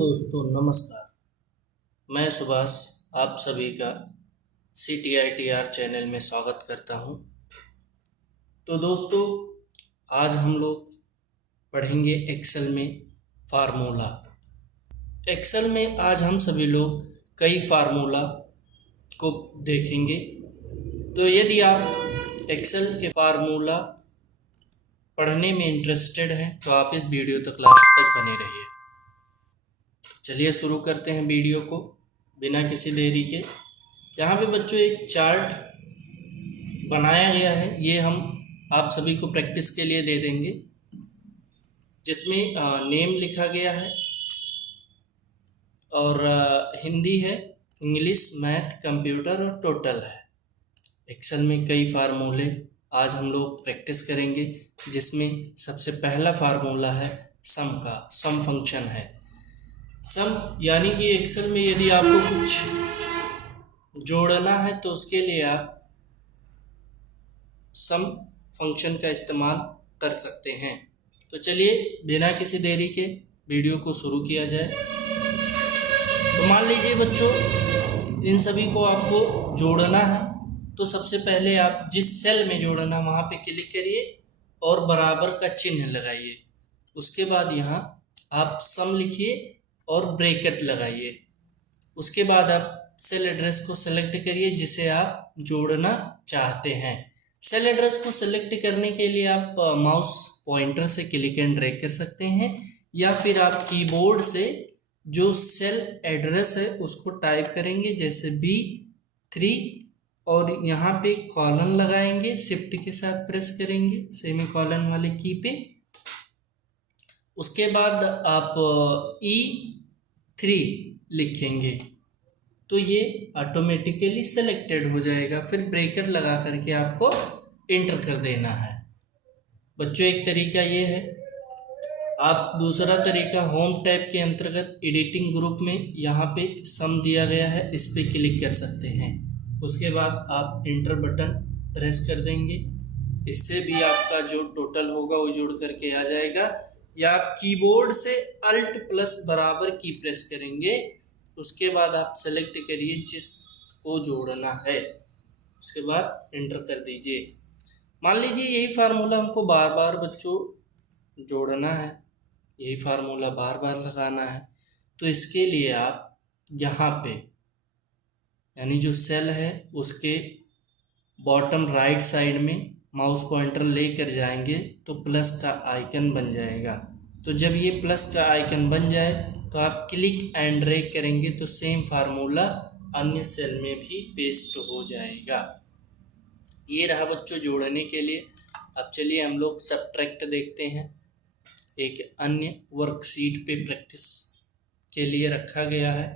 दोस्तों नमस्कार। मैं सुभाष आप सभी का CTITR चैनल में स्वागत करता हूं। तो दोस्तों आज हम लोग पढ़ेंगे एक्सेल में फार्मूला। एक्सेल में आज हम सभी लोग कई फार्मूला को देखेंगे। तो यदि आप एक्सेल के फार्मूला पढ़ने में इंटरेस्टेड हैं तो आप इस वीडियो तक लास्ट तक बने रहिए। चलिए शुरू करते हैं वीडियो को बिना किसी देरी के। यहाँ पे बच्चों एक चार्ट बनाया गया है, ये हम आप सभी को प्रैक्टिस के लिए दे देंगे, जिसमें नेम लिखा गया है और हिंदी है, इंग्लिश, मैथ, कंप्यूटर और टोटल है। एक्सेल में कई फार्मूले आज हम लोग प्रैक्टिस करेंगे, जिसमें सबसे पहला फार्मूला है सम का। सम फंक्शन है। सम यानी कि एक्सेल में यदि आपको कुछ जोड़ना है तो उसके लिए आप सम फंक्शन का इस्तेमाल कर सकते हैं। तो चलिए बिना किसी देरी के वीडियो को शुरू किया जाए। तो मान लीजिए बच्चों इन सभी को आपको जोड़ना है, तो सबसे पहले आप जिस सेल में जोड़ना वहाँ पे क्लिक करिए और बराबर का चिन्ह लगाइए। उसके बाद यहाँ आप सम लिखिए और ब्रैकेट लगाइए। उसके बाद आप सेल एड्रेस को सेलेक्ट करिए जिसे आप जोड़ना चाहते हैं। सेल एड्रेस को सेलेक्ट करने के लिए आप माउस पॉइंटर से क्लिक एंड ड्रैग कर सकते हैं, या फिर आप कीबोर्ड से जो सेल एड्रेस है उसको टाइप करेंगे, जैसे B3 और यहाँ पे कॉलन लगाएंगे, शिफ्ट के साथ प्रेस करेंगे सेमी कॉलन वाले की पे। उसके बाद आप E3 लिखेंगे तो ये ऑटोमेटिकली सेलेक्टेड हो जाएगा। फिर ब्रैकेट लगा करके आपको एंटर कर देना है। बच्चों एक तरीका ये है। आप दूसरा तरीका होम टैब के अंतर्गत एडिटिंग ग्रुप में यहाँ पे सम दिया गया है, इस पे क्लिक कर सकते हैं। उसके बाद आप एंटर बटन प्रेस कर देंगे, इससे भी आपका जो टोटल होगा वो जुड़ करके आ जाएगा। या आप कीबोर्ड से अल्ट प्लस बराबर की प्रेस करेंगे। उसके बाद आप सेलेक्ट करिए जिसको जोड़ना है, उसके बाद एंटर कर दीजिए। मान लीजिए यही फार्मूला हमको बार बार बच्चों जोड़ना है, यही फार्मूला बार बार लगाना है। तो इसके लिए आप यहाँ पे यानी जो सेल है उसके बॉटम राइट साइड में माउस पॉइंटर लेकर जाएंगे तो प्लस का आइकन बन जाएगा। तो जब ये प्लस का आइकन बन जाए तो आप क्लिक एंड ड्रैग करेंगे तो सेम फार्मूला अन्य सेल में भी पेस्ट हो जाएगा। ये रहा बच्चों जोड़ने के लिए। अब चलिए हम लोग सब्ट्रैक्ट देखते हैं। एक अन्य वर्कशीट पे प्रैक्टिस के लिए रखा गया है।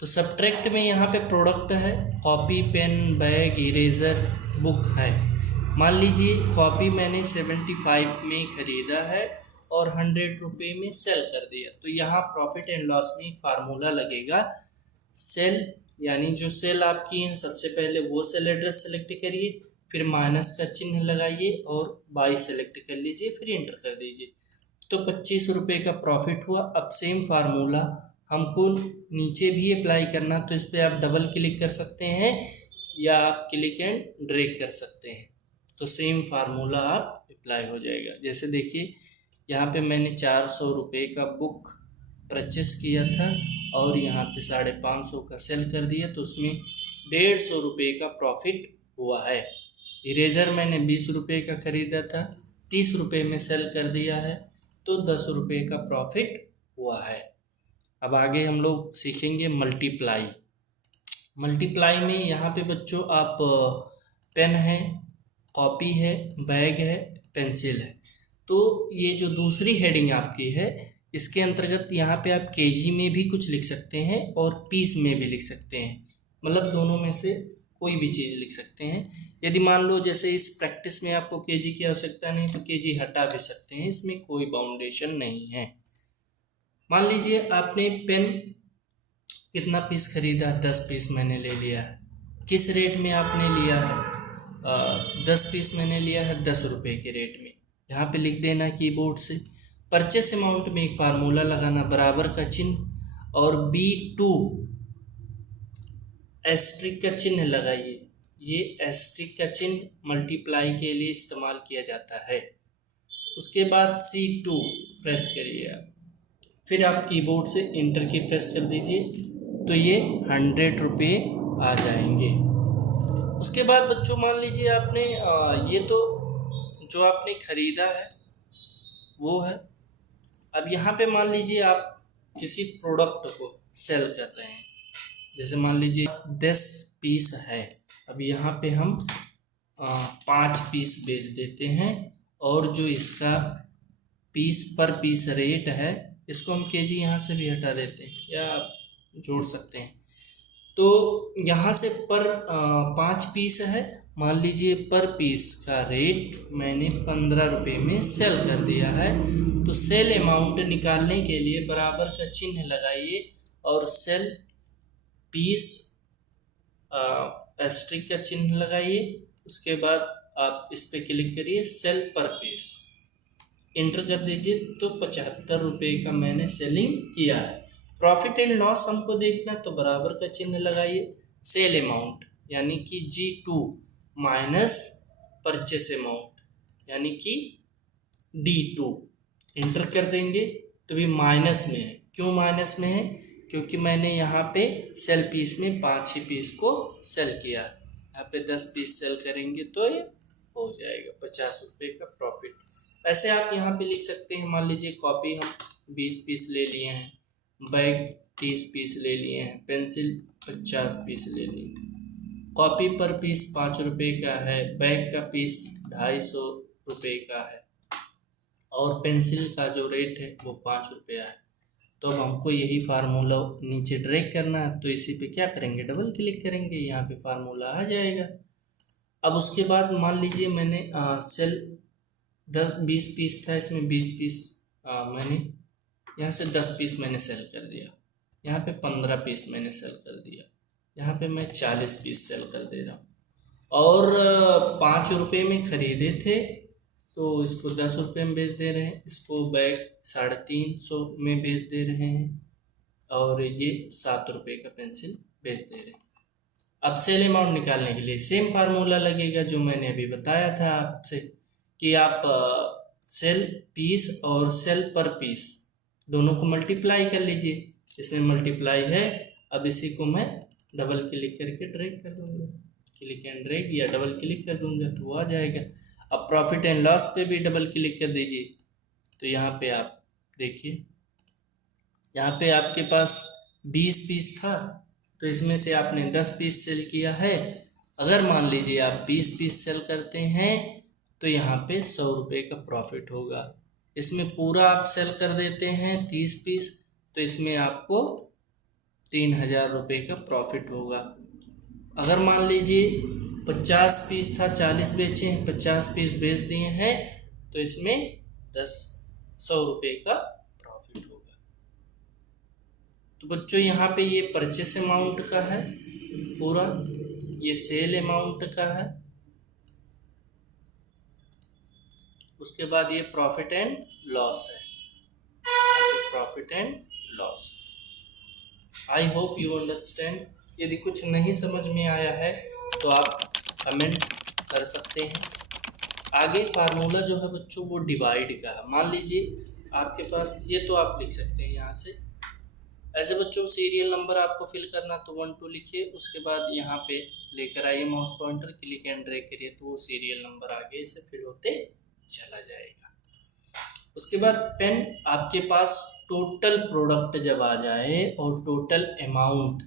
तो सब्ट्रैक्ट में यहाँ पे प्रोडक्ट है, copy, pen, bag, eraser, book है। मान लीजिए कॉपी मैंने 75 में खरीदा है और 100 रुपये में सेल कर दिया। तो यहाँ प्रॉफिट एंड लॉस में एक फार्मूला लगेगा। सेल यानी जो सेल आपकी है सबसे पहले वो सेल एड्रेस सेलेक्ट करिए, फिर माइनस का चिन्ह लगाइए और बाई सेलेक्ट कर लीजिए, फिर एंटर कर दीजिए। तो 25 रुपये का प्रॉफिट हुआ। अब सेम फार्मूला हमको नीचे भी अप्लाई करना, तो इस पर आप डबल क्लिक कर सकते हैं या आप क्लिक एंड ड्रैग कर सकते हैं, तो सेम फार्मूला आप अप्लाई हो जाएगा। जैसे देखिए यहाँ पे मैंने 400 रुपये का बुक परचेस किया था और यहाँ पे 550 का सेल कर दिया, तो उसमें 150 रुपये का प्रॉफिट हुआ है। इरेजर मैंने 20 रुपये का ख़रीदा था, 30 रुपये में सेल कर दिया है, तो 10 रुपये का प्रॉफिट हुआ है। अब आगे हम लोग सीखेंगे मल्टीप्लाई। मल्टीप्लाई में यहाँ पे बच्चों आप पेन है, कॉपी है, बैग है, पेंसिल है, तो ये जो दूसरी हेडिंग आपकी है इसके अंतर्गत यहाँ पे आप केजी में भी कुछ लिख सकते हैं और पीस में भी लिख सकते हैं, मतलब दोनों में से कोई भी चीज़ लिख सकते हैं। यदि मान लो जैसे इस प्रैक्टिस में आपको केजी की आवश्यकता नहीं तो केजी हटा भी सकते हैं, इसमें कोई बाउंडेशन नहीं है। मान लीजिए आपने पेन कितना पीस खरीदा, 10 पीस मैंने ले लिया है। किस रेट में आपने लिया है? 10 पीस मैंने लिया है 10 रुपये के रेट में। यहाँ पे लिख देना कीबोर्ड से। परचेस अमाउंट में एक फार्मूला लगाना, बराबर का चिन्ह और B2 एस्ट्रिक का चिन्ह लगाइए। ये एस्ट्रिक का चिन्ह मल्टीप्लाई के लिए इस्तेमाल किया जाता है। उसके बाद C2 प्रेस करिए आप, फिर आप कीबोर्ड से इंटर की प्रेस कर दीजिए तो ये 100 रुपये आ जाएंगे। उसके बाद बच्चों मान लीजिए आपने ये तो जो आपने खरीदा है वो है। अब यहाँ पे मान लीजिए आप किसी प्रोडक्ट को सेल कर रहे हैं, जैसे मान लीजिए 10 पीस है। अब यहाँ पे हम 5 पीस बेच देते हैं और जो इसका पीस पर पीस रेट है इसको हम केजी यहाँ से भी हटा देते हैं या आप जोड़ सकते हैं। तो यहाँ से पर 5 पीस है, मान लीजिए पर पीस का रेट मैंने 15 रुपये में सेल कर दिया है। तो सेल अमाउंट निकालने के लिए बराबर का चिन्ह लगाइए और सेल पीस एस्ट्रिक का चिन्ह लगाइए। उसके बाद आप इस पर क्लिक करिए, सेल पर पीस इंटर कर दीजिए तो 75 रुपये का मैंने सेलिंग किया है। प्रॉफिट एंड लॉस हमको देखना तो बराबर का चिन्ह लगाइए, सेल अमाउंट यानी कि G2 माइनस परचेस अमाउंट यानी कि D2 इंटर कर देंगे तो भी माइनस में है। क्यों माइनस में है? क्योंकि मैंने यहाँ पे सेल पीस में 5 ही पीस को सेल किया। यहाँ पे 10 पीस सेल करेंगे तो ये हो जाएगा 50 रुपये का प्रॉफिट। ऐसे आप यहाँ पे लिख सकते हैं, मान लीजिए कॉपी हम 20 पीस ले लिए हैं, बैग 30 पीस ले लिए हैं, पेंसिल 50 पीस ले लिए। कॉपी पर पीस 5 रुपये का है, बैग का पीस 250 रुपये का है और पेंसिल का जो रेट है वो 5 रुपया है। तो अब हमको यही फार्मूला नीचे ड्रैग करना है, तो इसी पे क्या करेंगे, डबल क्लिक करेंगे, यहाँ पे फार्मूला आ जाएगा। अब उसके बाद मान लीजिए मैंने सेल 20 पीस था, इसमें 20 पीस मैंने यहाँ से 10 पीस मैंने सेल कर दिया, यहाँ पे 15 पीस मैंने सेल कर दिया, यहाँ पे मैं 40 पीस सेल कर दे रहा हूँ। और 5 रुपये में ख़रीदे थे तो इसको 10 रुपये में बेच दे रहे हैं, इसको बैग 350 में बेच दे रहे हैं और ये 7 रुपये का पेंसिल बेच दे रहे हैं। अब सेल अमाउंट निकालने के लिए सेम फार्मूला लगेगा जो मैंने अभी बताया था आपसे कि आप सेल पीस और सेल पर पीस दोनों को मल्टीप्लाई कर लीजिए। इसमें मल्टीप्लाई है, अब इसी को मैं डबल क्लिक करके ड्रैग कर दूंगा, क्लिक एंड ड्रैग या डबल क्लिक कर दूंगा तो वो आ जाएगा। अब प्रॉफिट एंड लॉस पे भी डबल क्लिक कर दीजिए तो यहाँ पे आप देखिए, यहाँ पे आपके पास 20 पीस था तो इसमें से आपने 10 पीस सेल किया है। अगर मान लीजिए आप 20 पीस सेल करते हैं तो यहाँ पे 100 रुपये का प्रॉफिट होगा। इसमें पूरा आप सेल कर देते हैं 30 पीस तो इसमें आपको 3000 रुपये का प्रॉफिट होगा। अगर मान लीजिए 50 पीस था, 40 बेचे हैं, 50 पीस बेच दिए हैं तो इसमें 100 रुपये का प्रॉफिट होगा। तो बच्चों यहाँ पे ये परचेस अमाउंट का है पूरा, ये सेल अमाउंट का है, उसके बाद ये प्रॉफिट एंड लॉस है, profit and loss. I hope you understand. यदि कुछ नहीं समझ में आया है तो आप कमेंट कर सकते हैं। आगे फार्मूला जो है बच्चों वो डिवाइड का है। मान लीजिए आपके पास ये तो आप लिख सकते हैं यहाँ से, ऐसे बच्चों सीरियल नंबर आपको फिल करना तो 1 2 लिखिए, उसके बाद यहाँ पे लेकर आइए mouse pointer, click and drag करिए तो वो सीरियल नंबर आगे से फिल होते चला जाएगा। उसके बाद पेन आपके पास टोटल प्रोडक्ट जब आ जाए और टोटल अमाउंट,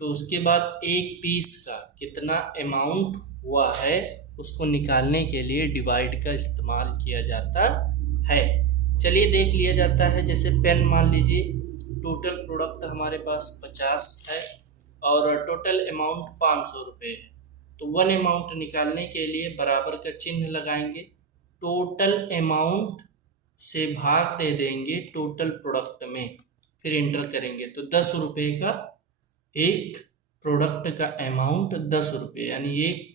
तो उसके बाद एक पीस का कितना अमाउंट हुआ है उसको निकालने के लिए डिवाइड का इस्तेमाल किया जाता है। चलिए देख लिया जाता है। जैसे पेन मान लीजिए टोटल प्रोडक्ट हमारे पास 50 है और टोटल अमाउंट 500 रुपये है, तो 1 अमाउंट निकालने के लिए बराबर का चिन्ह लगाएंगे, टोटल अमाउंट से भाग दे देंगे टोटल प्रोडक्ट में, फिर इंटर करेंगे तो 10 रुपये का एक प्रोडक्ट का अमाउंट 10 रुपये, यानी एक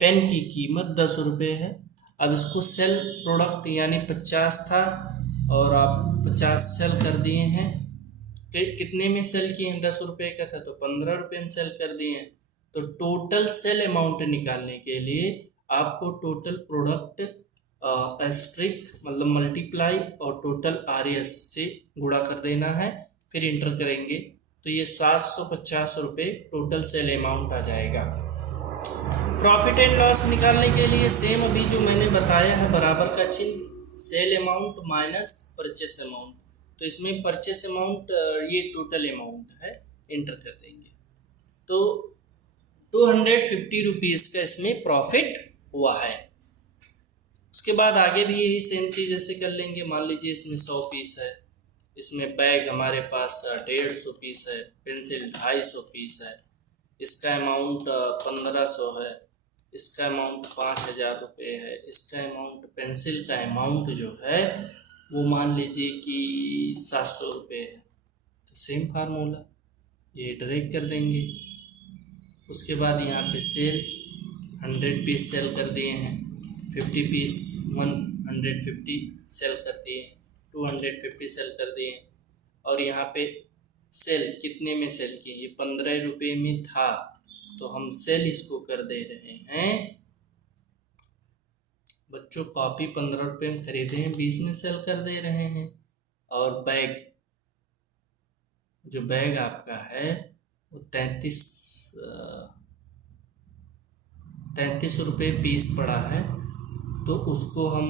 पेन की कीमत 10 रुपये है। अब इसको सेल प्रोडक्ट यानी 50 था और आप 50 सेल कर दिए हैं कितने में सेल किए हैं, 10 रुपये का था तो 15 रुपये में सेल कर दिए हैं। तो टोटल सेल अमाउंट निकालने के लिए आपको टोटल प्रोडक्ट एस्ट्रिक मतलब मल्टीप्लाई और टोटल RS से गुणा कर देना है, फिर इंटर करेंगे तो ये 750 रुपये टोटल सेल अमाउंट आ जाएगा। प्रॉफिट एंड लॉस निकालने के लिए सेम अभी जो मैंने बताया है बराबर का चिन्ह, sale amount minus purchase amount. तो इसमें परचेस अमाउंट ये टोटल अमाउंट है, इंटर कर देंगे तो 250 रुपीज़ का इसमें प्रॉफिट हुआ है। उसके बाद आगे भी यही सेम चीज़ ऐसे कर लेंगे। मान लीजिए इसमें 100 पीस है, इसमें बैग हमारे पास 150 पीस है, पेंसिल 250 पीस है, इसका अमाउंट 1500 है, इसका अमाउंट 5000 रुपये है, इसका अमाउंट पेंसिल का अमाउंट जो है वो मान लीजिए कि 700 रुपये है। तो सेम फार्मूला ये ड्रैग कर देंगे। उसके बाद यहाँ पे सेल 100 पीस सेल कर दिए हैं, 50 पीस 150 सेल कर दिए हैं, 250 सेल कर दिए हैं। और यहाँ पे सेल कितने में सेल किए, ये 15 रुपये में था तो हम सेल इसको कर दे रहे हैं बच्चों, कॉपी 15 रुपये में खरीदे हैं, 20 में सेल कर दे रहे हैं। और बैग, जो बैग आपका है वो 33 रुपये पीस पड़ा है तो उसको हम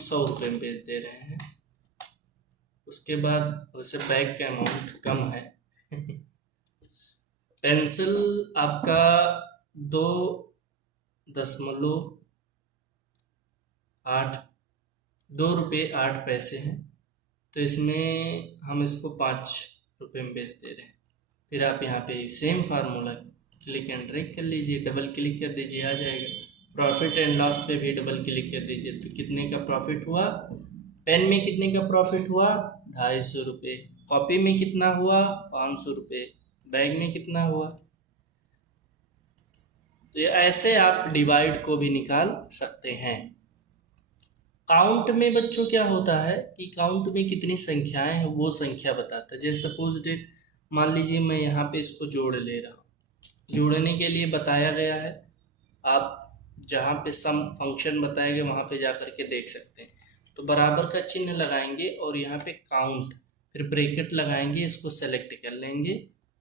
100 रुपये में बेच दे रहे हैं। उसके बाद वैसे बैग का अमाउंट कम है पेंसिल आपका 2 रुपये 8 पैसे हैं तो इसमें हम इसको 5 रुपये में बेच दे रहे हैं। फिर आप यहाँ पे same formula click and drag कर लीजिए, डबल क्लिक कर दीजिए, आ जाएगा। प्रॉफिट एंड लॉस पे भी डबल क्लिक कर दीजिए तो कितने का प्रॉफिट हुआ, पेन में कितने का प्रॉफिट हुआ 250 रुपये, कॉपी में कितना हुआ 500 रुपये, बैग में कितना हुआ। तो ये ऐसे आप डिवाइड को भी निकाल सकते हैं। काउंट में बच्चों क्या होता है कि काउंट में कितनी संख्याएं हैं वो संख्या बताता है। जैसे सपोज डेट, मान लीजिए मैं यहाँ पे इसको जोड़ ले रहा हूँ, जोड़ने के लिए बताया गया है, आप जहाँ पे सम फंक्शन बताया गया वहाँ पे जा कर के देख सकते हैं। तो बराबर का चिन्ह लगाएंगे और यहाँ पे काउंट, फिर ब्रैकेट लगाएंगे, इसको सेलेक्ट कर लेंगे,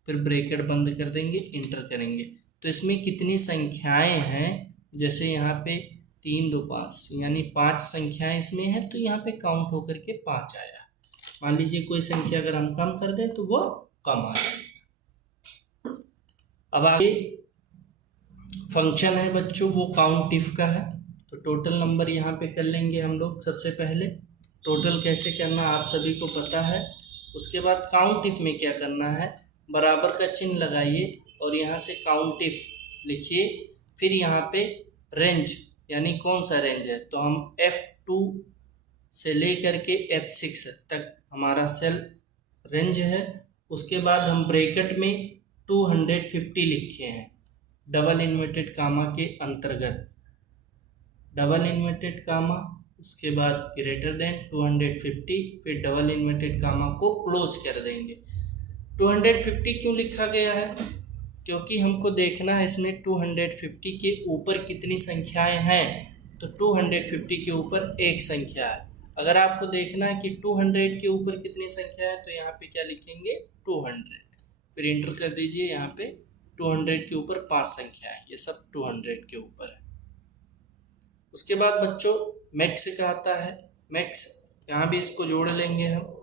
फिर ब्रैकेट बंद कर देंगे, इंटर करेंगे। तो इसमें कितनी संख्याएं हैं, जैसे यहाँ पे 3 2 5 यानी 5 संख्याएं इसमें हैं तो यहाँ पे काउंट होकर के 5 आया। मान लीजिए कोई संख्या अगर हम कम कर दें तो वो कम आ जाएगा। अब आगे फंक्शन है बच्चों वो काउंट इफ का है, तो टोटल नंबर यहाँ पे कर लेंगे हम लोग। सबसे पहले टोटल कैसे करना आप सभी को पता है। उसके बाद काउंट इफ में क्या करना है, बराबर का चिन्ह लगाइए और यहाँ से काउंट इफ लिखिए, फिर यहाँ पे रेंज यानी कौन सा रेंज है, तो हम F2 से लेकर के F6 तक हमारा सेल रेंज है। उसके बाद हम ब्रैकेट में 250 लिखे हैं, डबल इन्वर्टेड कामा के अंतर्गत, डबल इन्वर्टेड कामा, उसके बाद ग्रेटर देन 250, फिर डबल इन्वर्टेड कामा को क्लोज कर देंगे। 250 क्यों लिखा गया है, क्योंकि हमको देखना है इसमें 250 के ऊपर कितनी संख्याएं हैं, तो 250 के ऊपर एक संख्या है। अगर आपको देखना है कि 200 के ऊपर कितनी संख्या है तो यहाँ पे क्या लिखेंगे 200, फिर इंटर कर दीजिए। यहाँ पे 200 के ऊपर 5 संख्या है, ये सब 200 के ऊपर है। उसके बाद बच्चों मैक्स का आता है, मैक्स यहाँ भी इसको जोड़ लेंगे हम।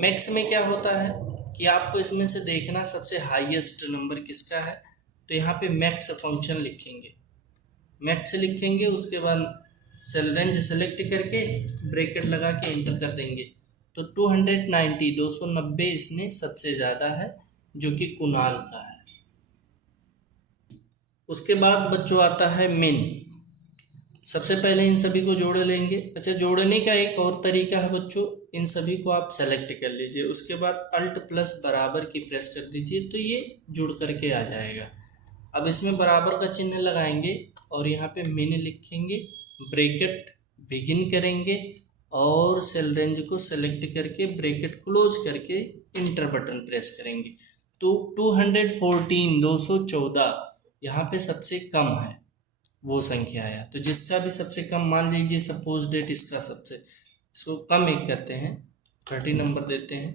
मैक्स में क्या होता है कि आपको इसमें से देखना सबसे हाईएस्ट नंबर किसका है, तो यहाँ पे मैक्स फंक्शन लिखेंगे, मैक्स लिखेंगे। उसके बाद सेल रेंज सेलेक्ट करके ब्रैकेट लगा के इंटर कर देंगे। तो 290 इसमें सबसे ज़्यादा है जो कि कुणाल का है। उसके बाद बच्चों आता है मिन। सबसे पहले इन सभी को जोड़ लेंगे। अच्छा, जोड़ने का एक और तरीका है बच्चों, इन सभी को आप सेलेक्ट कर लीजिए, उसके बाद अल्ट प्लस बराबर की प्रेस कर दीजिए तो ये जुड़ करके आ जाएगा। अब इसमें बराबर का चिन्ह लगाएंगे और यहाँ पे मिन लिखेंगे, ब्रैकेट बिगिन करेंगे और सेल रेंज को सेलेक्ट करके ब्रैकेट क्लोज करके इंटर बटन प्रेस करेंगे। तो 214 214 यहाँ पे सबसे कम है वो संख्या आया। तो जिसका भी सबसे कम, मान लीजिए सपोज डेट इसका सबसे, इसको कम एक करते हैं, 30 नंबर देते हैं,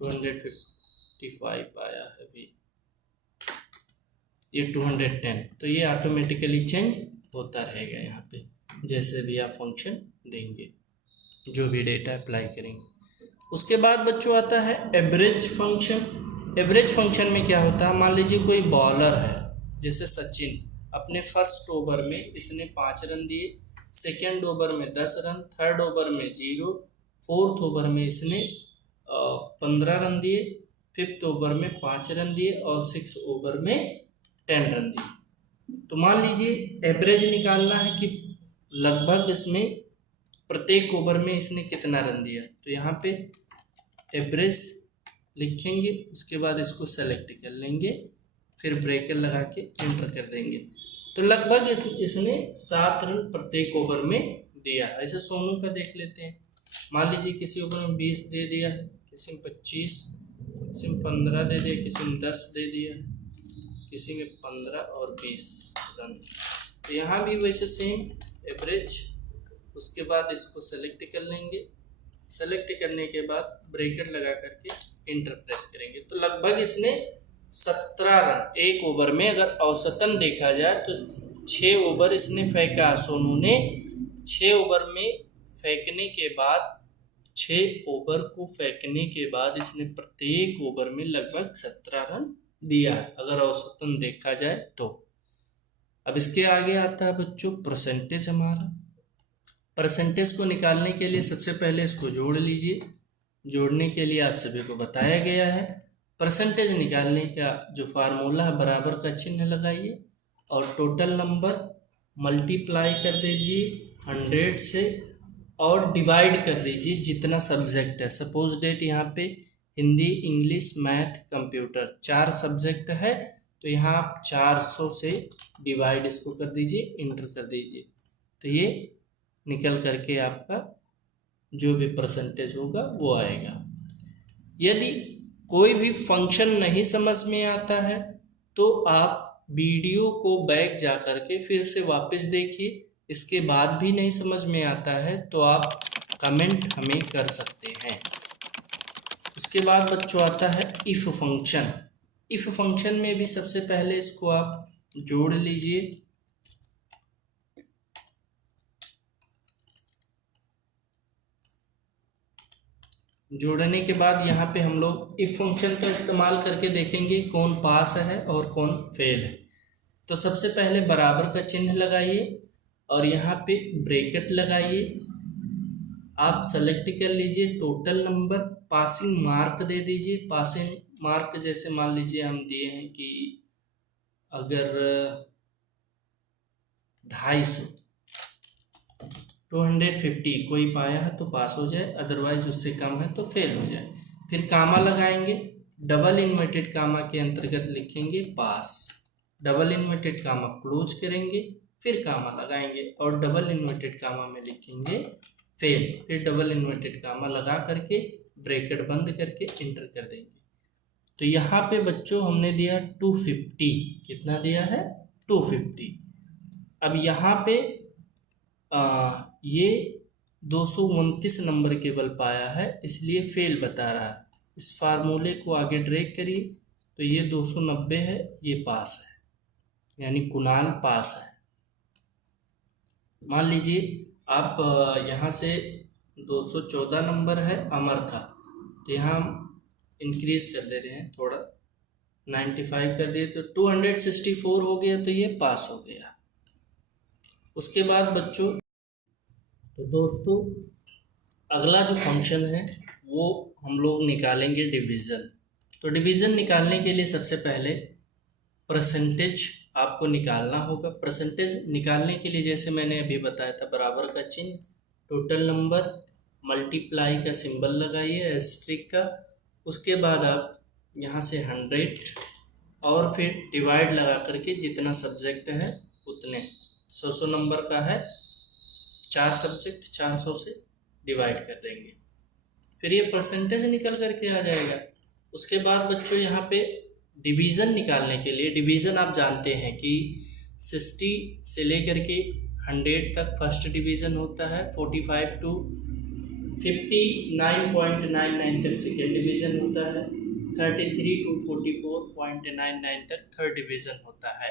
255 आया है अभी, ये 210। तो ये ऑटोमेटिकली चेंज होता रहेगा यहाँ पे, जैसे भी आप फंक्शन देंगे, जो भी डेटा अप्लाई करेंगे। उसके बाद बच्चों आता है एवरेज फंक्शन। एवरेज फंक्शन में क्या होता है, मान लीजिए कोई बॉलर है, जैसे सचिन, अपने फर्स्ट ओवर में इसने 5 रन दिए, सेकेंड ओवर में 10 रन, थर्ड ओवर में 0, फोर्थ ओवर में इसने 15 रन दिए, फिफ्थ ओवर में 5 रन दिए और 6 ओवर में 10 रन दिए। तो मान लीजिए एवरेज निकालना है कि लगभग इसमें प्रत्येक ओवर में इसने कितना रन दिया। तो यहाँ पे एवरेज लिखेंगे, उसके बाद इसको सेलेक्ट कर लेंगे, फिर ब्रैकेट लगा के एंटर कर देंगे। तो लगभग इसने 7 रन प्रत्येक ओवर में दिया। ऐसे सोनू का देख लेते हैं, मान लीजिए किसी ओवर में 20 दे दिया है, किसी में 25, किसी में 15 दे दिया, किसी में 10 दे दिया, किसी में 15 और 20 रन। तो यहाँ भी वैसे सेम एवरेज, उसके बाद इसको सेलेक्ट कर लेंगे, सेलेक्ट करने के बाद ब्रैकेट लगा करके इंटर प्रेस करेंगे। तो लगभग इसने 17 रन एक ओवर में, अगर औसतन देखा जाए तो 6 ओवर इसने फेंका। सोनू ने 6 ओवर में फेंकने के बाद, 6 ओवर को फेंकने के बाद इसने प्रत्येक ओवर में लगभग 17 रन दिया, अगर औसतन देखा जाए तो। अब इसके आगे आता है बच्चों परसेंटेज। हमारा परसेंटेज को निकालने के लिए सबसे पहले इसको जोड़ लीजिए। जोड़ने के लिए आप सभी को बताया गया है। परसेंटेज निकालने का जो फार्मूला है, बराबर का चिन्ह लगाइए और टोटल नंबर मल्टीप्लाई कर दीजिए 100 से और डिवाइड कर दीजिए जितना सब्जेक्ट है। सपोज डेट यहाँ पे Hindi, English, math, computer 4 subject है, तो यहाँ आप 400 से डिवाइड इसको कर दीजिए, इंटर कर दीजिए। तो ये निकल करके आपका जो भी परसेंटेज होगा वो आएगा। यदि कोई भी फंक्शन नहीं समझ में आता है तो आप वीडियो को बैक जा करके फिर से वापस देखिए। इसके बाद भी नहीं समझ में आता है तो आप कमेंट हमें कर सकते हैं। उसके बाद बच्चों आता है इफ फंक्शन। इफ फंक्शन में भी सबसे पहले इसको आप जोड़ लीजिए। जोड़ने के बाद यहाँ पे हम लोग इफ फंक्शन का इस्तेमाल करके देखेंगे कौन पास है और कौन फेल है। तो सबसे पहले बराबर का चिन्ह लगाइए और यहाँ पे ब्रैकेट लगाइए। आप सेलेक्ट कर लीजिए टोटल नंबर, पासिंग मार्क दे दीजिए। पासिंग मार्क जैसे मान लीजिए हम दिए हैं कि अगर 250, 250 कोई पाया है तो पास हो जाए, अदरवाइज उससे कम है तो फेल हो जाए। फिर कामा लगाएंगे, डबल इन्वर्टेड कामा के अंतर्गत लिखेंगे पास, डबल इन्वर्टेड कामा क्लोज करेंगे, फिर कामा लगाएंगे और डबल इन्वर्टेड कामा में लिखेंगे फेल, फिर डबल इन्वर्टेड कामा लगा करके ब्रैकेट बंद करके इंटर कर देंगे। तो यहाँ पे बच्चों हमने दिया 250, कितना दिया है 250। अब यहाँ पे ये 229 नंबर केवल पाया है इसलिए फेल बता रहा है। इस फार्मूले को आगे ड्रैग करिए तो ये 290 है, ये पास है, यानी कुणाल पास है। मान लीजिए आप यहाँ से 214 नंबर है अमर का, तो यहाँ हम इंक्रीज कर दे रहे हैं थोड़ा, 95 कर दिए तो 264 हो गया, तो ये पास हो गया। उसके बाद बच्चों तो दोस्तों अगला जो फंक्शन है वो हम लोग निकालेंगे डिवीज़न। तो डिवीज़न निकालने के लिए सबसे पहले परसेंटेज आपको निकालना होगा। परसेंटेज निकालने के लिए जैसे मैंने अभी बताया था, बराबर का चिन्ह, टोटल नंबर, मल्टीप्लाई का सिंबल लगाइए एस्ट्रिक का, उसके बाद आप यहाँ से 100 और फिर डिवाइड लगा करके जितना सब्जेक्ट है उतने, 100 नंबर का है, 4 सब्जेक्ट 400 से डिवाइड कर देंगे, फिर ये परसेंटेज निकल करके आ जाएगा। उसके बाद बच्चों यहाँ पे डिवीज़न निकालने के लिए, डिवीज़न आप जानते हैं कि 60 से लेकर के 100 तक फर्स्ट डिवीज़न होता है, 45 टू 59.99 तक सेकेंड डिवीज़न होता है, 33 टू 44.99 तक थर्ड डिवीज़न होता है,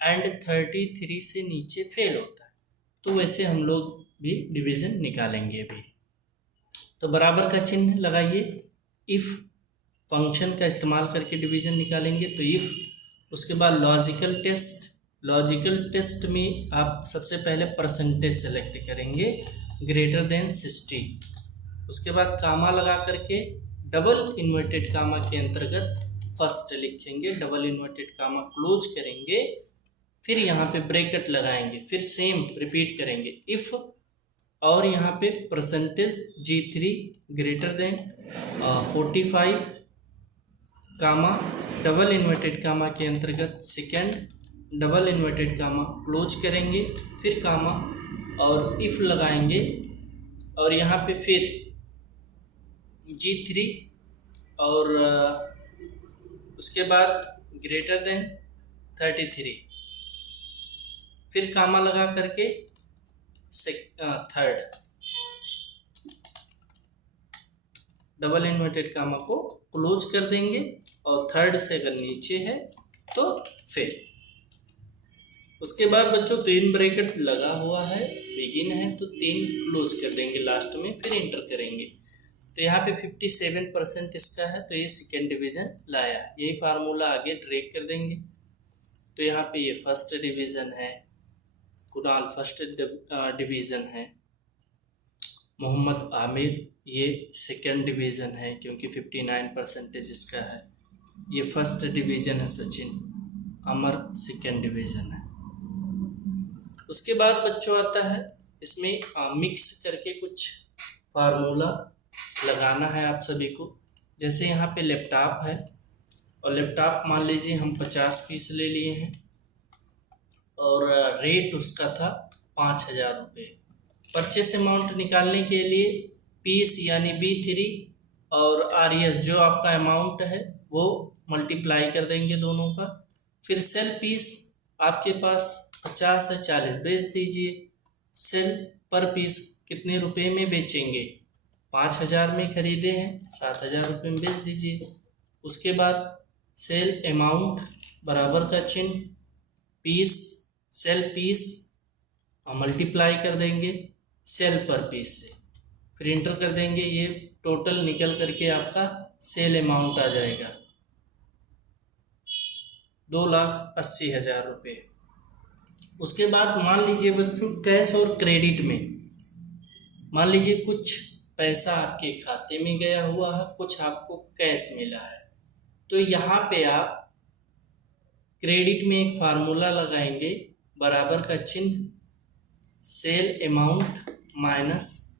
एंड 33 से नीचे फेल होता है। तो वैसे हम लोग भी डिवीज़न निकालेंगे भी। तो बराबर का चिन्ह लगाइए, इफ़ फंक्शन का इस्तेमाल करके डिवीज़न निकालेंगे तो इफ़। उसके बाद लॉजिकल टेस्ट, लॉजिकल टेस्ट में आप सबसे पहले परसेंटेज सेलेक्ट करेंगे ग्रेटर देन 60। उसके बाद कामा लगा करके डबल इन्वर्टेड कामा के अंतर्गत फर्स्ट लिखेंगे, डबल इन्वर्टेड कामा क्लोज करेंगे, फिर यहाँ पे ब्रैकेट लगाएंगे, फिर सेम रिपीट करेंगे इफ़, और यहाँ पे percentage G3 greater than 45 comma double inverted comma के अंतर्गत second double inverted comma close करेंगे, फिर कामा और इफ़ लगाएंगे, और यहाँ पे फिर G3 और उसके बाद ग्रेटर देन 33, फिर कामा लगा करके थर्ड डबल इन्वर्टेड कामा को क्लोज कर देंगे, और थर्ड से अगर नीचे है तो फिर। उसके बाद बच्चों 3 ब्रैकेट लगा हुआ है, बिगिन है तो 3 क्लोज कर देंगे लास्ट में, फिर इंटर करेंगे। तो यहाँ पे 57% इसका है, तो ये सेकेंड डिवीज़न लाया। यही फार्मूला आगे ड्रैग कर देंगे। तो यहाँ पे ये फर्स्ट डिवीज़न है, कुणाल फर्स्ट डिवीज़न है, मोहम्मद आमिर ये सेकेंड डिवीज़न है क्योंकि 59% इसका है, ये फर्स्ट डिवीज़न है, सचिन अमर सेकेंड डिवीज़न है। उसके बाद बच्चों आता है इसमें मिक्स करके कुछ फार्मूला लगाना है आप सभी को। जैसे यहाँ पे लैपटॉप है, और लैपटॉप मान लीजिए हम 50 पीस ले लिए हैं, और रेट उसका था 5,000 रुपये। परचेस अमाउंट निकालने के लिए पीस यानी B3 और RS जो आपका अमाउंट है वो मल्टीप्लाई कर देंगे दोनों का, फिर सेल पीस आपके पास 50 है 40 बेच दीजिए। सेल पर पीस कितने रुपए में बेचेंगे, 5,000 में खरीदे हैं 7,000 रुपये में बेच दीजिए। उसके बाद सेल अमाउंट बराबर का चिन्ह पीस, सेल पीस मल्टीप्लाई कर देंगे सेल पर पीस से, फिर इंटर कर देंगे, ये टोटल निकल करके आपका सेल अमाउंट आ जाएगा 2,80,000 रुपये। उसके बाद मान लीजिए बच्चों कैश और क्रेडिट में, मान लीजिए कुछ पैसा आपके खाते में गया हुआ है, कुछ आपको कैश मिला है, तो यहाँ पे आप क्रेडिट में एक फार्मूला लगाएंगे बराबर का चिन्ह sale amount minus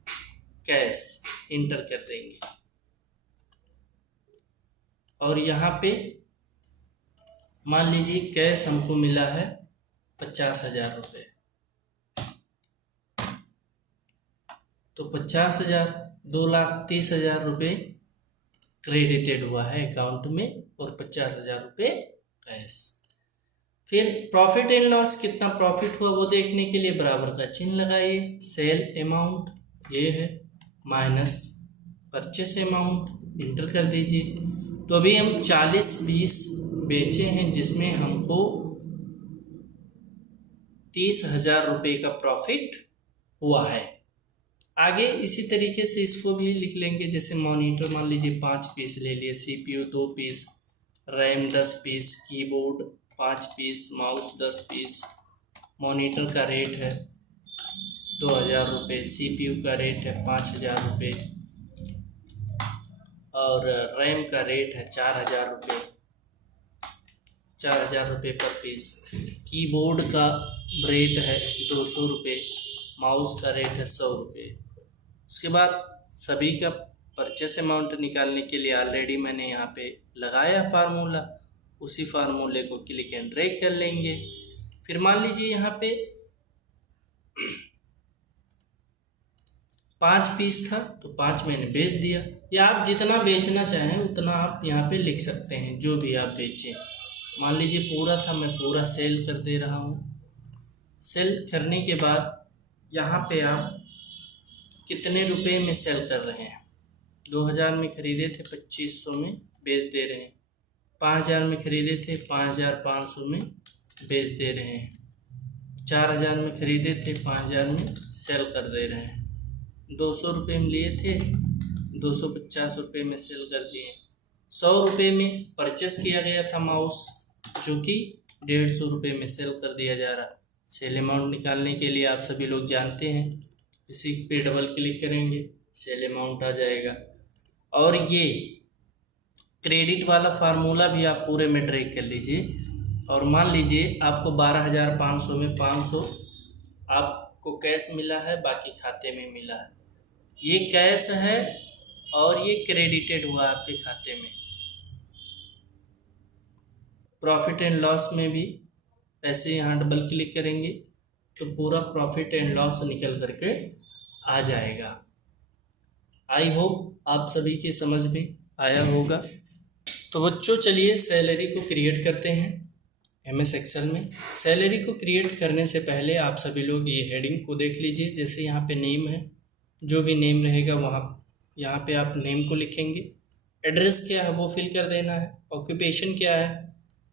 cash, enter कर देंगे, और यहाँ पे मान लीजिए कैश हमको मिला है 50,000 रुपये, तो 50,000 2,30,000 रुपये क्रेडिटेड हुआ है अकाउंट में, और 50,000 रुपये कैश। फिर प्रॉफिट एंड लॉस, कितना प्रॉफिट हुआ वो देखने के लिए बराबर का चिन्ह लगाइए, सेल अमाउंट ये है माइनस परचेस अमाउंट, इंटर कर दीजिए। तो अभी हम 40 पीस बेचे हैं जिसमें हमको 30,000 रुपये का प्रॉफिट हुआ है। आगे इसी तरीके से इसको भी लिख लेंगे, जैसे मॉनिटर मान लीजिए 5 पीस ले लिए, CPU 2 piece, RAM 10 piece, keyboard 5 piece, mouse 10 piece, monitor का रेट है 2,000 रुपये, CPU का रेट है 5,000 रुपये, और रैम का रेट है 4,000 रुपये, 4,000 रुपये पर पीस, कीबोर्ड का रेट है 200 रुपये, माउस का रेट है 100 रुपये। उसके बाद सभी का परचेस अमाउंट निकालने के लिए ऑलरेडी मैंने यहाँ पे लगाया फार्मूला, उसी फार्मूले को क्लिक एंड ड्रैग कर लेंगे। फिर मान लीजिए यहाँ पे 5 पीस था तो 5 मैंने बेच दिया, या आप जितना बेचना चाहें उतना आप यहाँ पे लिख सकते हैं, जो भी आप बेचें। मान लीजिए पूरा था, मैं पूरा सेल कर दे रहा हूँ। सेल करने के बाद यहाँ पे आप कितने रुपए में सेल कर रहे हैं। 2000 में ख़रीदे थे 2500 में बेच दे रहे हैं। 5000 में ख़रीदे थे 5500 में बेच दे रहे हैं। 4000 में ख़रीदे थे 5000 में सेल कर दे रहे हैं। 200 रुपये में लिए थे 250 रुपये में सेल कर दिए। 100 रुपये में परचेस किया गया था माउस, जो कि 150 रुपये में सेल कर दिया जा रहा। सेल अमाउंट निकालने के लिए आप सभी लोग जानते हैं, इसी पे डबल क्लिक करेंगे सेल अमाउंट आ जाएगा। और ये क्रेडिट वाला फार्मूला भी आप पूरे में ड्रैग कर लीजिए। और मान लीजिए आपको 12,500 में 500 आपको कैश मिला है, बाकी खाते में मिला है। ये कैश है और ये क्रेडिटेड हुआ आपके खाते में। प्रॉफिट एंड लॉस में भी ऐसे यहाँ डबल क्लिक करेंगे तो पूरा प्रॉफिट एंड लॉस निकल करके आ जाएगा। आई होप आप सभी के समझ में आया होगा। तो बच्चों चलिए सैलरी को क्रिएट करते हैं MS एक्सेल में। सैलरी को क्रिएट करने से पहले आप सभी लोग ये हेडिंग को देख लीजिए। जैसे यहाँ पे नेम है, जो भी नेम रहेगा वहाँ यहाँ पे आप नेम को लिखेंगे। एड्रेस क्या है वो फिल कर देना है। ऑक्यूपेशन क्या है,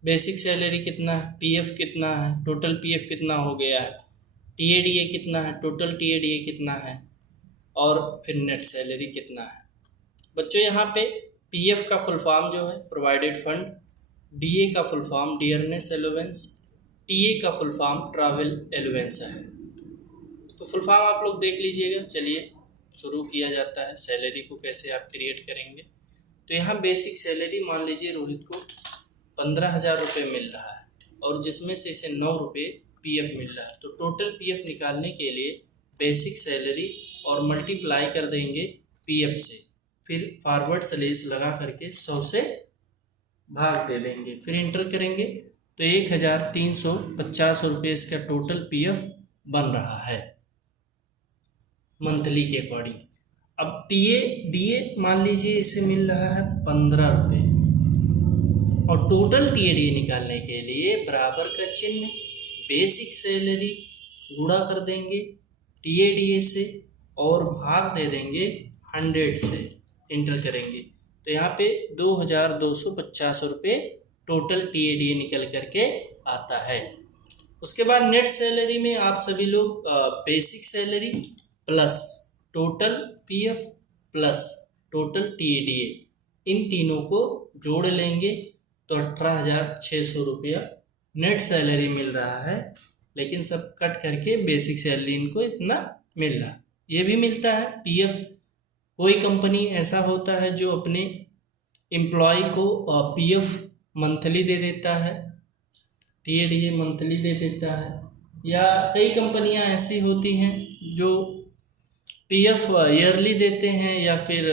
बेसिक सैलरी कितना है, PF कितना है, टोटल PF कितना हो गया है, TADA कितना है, टोटल TADA कितना है, और फिर नेट सैलरी कितना है। बच्चों यहाँ पे PF का फुल फॉर्म जो है प्रोवाइडेड फंड, DA का full form dearness allowance, TA का फुल फॉर्म ट्रैवल एलोवेंस है। तो फुल फॉर्म आप लोग देख लीजिएगा। चलिए शुरू किया जाता है। सैलरी को कैसे आप क्रिएट करेंगे, तो यहाँ बेसिक सैलरी मान लीजिए रोहित को 15,000 रुपये मिल रहा है और जिसमें से इसे 9 रुपये PF मिल रहा है। तो टोटल PF निकालने के लिए बेसिक सैलरी और मल्टीप्लाई कर देंगे PF से, फिर फॉरवर्ड स्लैश लगा करके 100 से भाग दे देंगे, फिर इंटर करेंगे तो 1,350 रुपये इसका टोटल PF बन रहा है मंथली के अकॉर्डिंग। अब DA मान लीजिए इसे मिल रहा है 15 रुपये, और टोटल TADA निकालने के लिए बराबर का चिन्ह बेसिक सैलरी गुणा कर देंगे TADA से और भाग दे देंगे 100 से, इंटर करेंगे तो यहाँ पे 2,250 रुपये टोटल TADA निकल करके आता है। उसके बाद नेट सैलरी में आप सभी लोग basic salary plus total PF plus total TADA इन तीनों को जोड़ लेंगे तो 18,600 रुपया नेट सैलरी मिल रहा है। लेकिन सब कट करके बेसिक सैलरी इनको इतना मिल रहा है। ये भी मिलता है PF। कोई कंपनी ऐसा होता है जो अपने एम्प्लॉय को PF मंथली दे देता है, TADA मंथली दे देता है, या कई कंपनियां ऐसी होती हैं जो PF ईयरली देते हैं, या फिर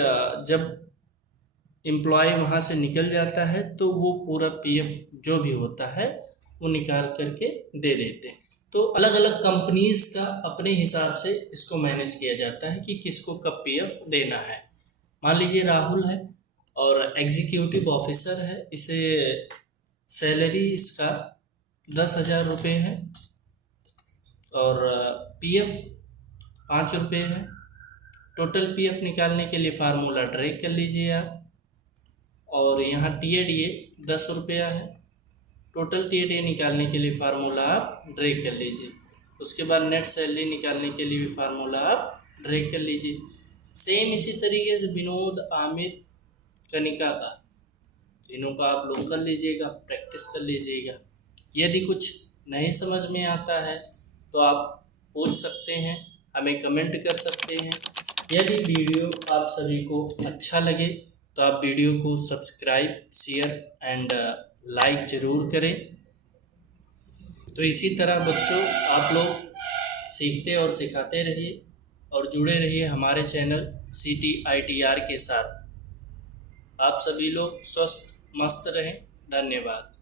जब एम्प्लॉय वहाँ से निकल जाता है तो वो पूरा PF जो भी होता है वो निकाल करके दे देते हैं। तो अलग अलग कंपनीज का अपने हिसाब से इसको मैनेज किया जाता है कि किसको कब PF देना है। मान लीजिए राहुल है और एग्जीक्यूटिव ऑफिसर है, इसे सैलरी इसका 10,000 रुपये है और PF 5 रुपये है। टोटल PF निकालने के लिए फार्मूला ड्रैग कर लीजिए आप, और यहाँ TADA 10 रुपया है। टोटल TADA निकालने के लिए फार्मूला आप ड्रैग कर लीजिए। उसके बाद नेट सैलरी निकालने के लिए भी फार्मूला आप ड्रैग कर लीजिए। सेम इसी तरीके से विनोद, आमिर, कनिका का तीनों का आप लोग कर लीजिएगा, प्रैक्टिस कर लीजिएगा। यदि कुछ नहीं समझ में आता है तो आप पूछ सकते हैं, हमें कमेंट कर सकते हैं। यदि वीडियो आप सभी को अच्छा लगे तो आप वीडियो को सब्सक्राइब, शेयर एंड लाइक ज़रूर करें। तो इसी तरह बच्चों आप लोग सीखते और सिखाते रहिए और जुड़े रहिए हमारे चैनल CTITR के साथ। आप सभी लोग स्वस्थ मस्त रहें। धन्यवाद।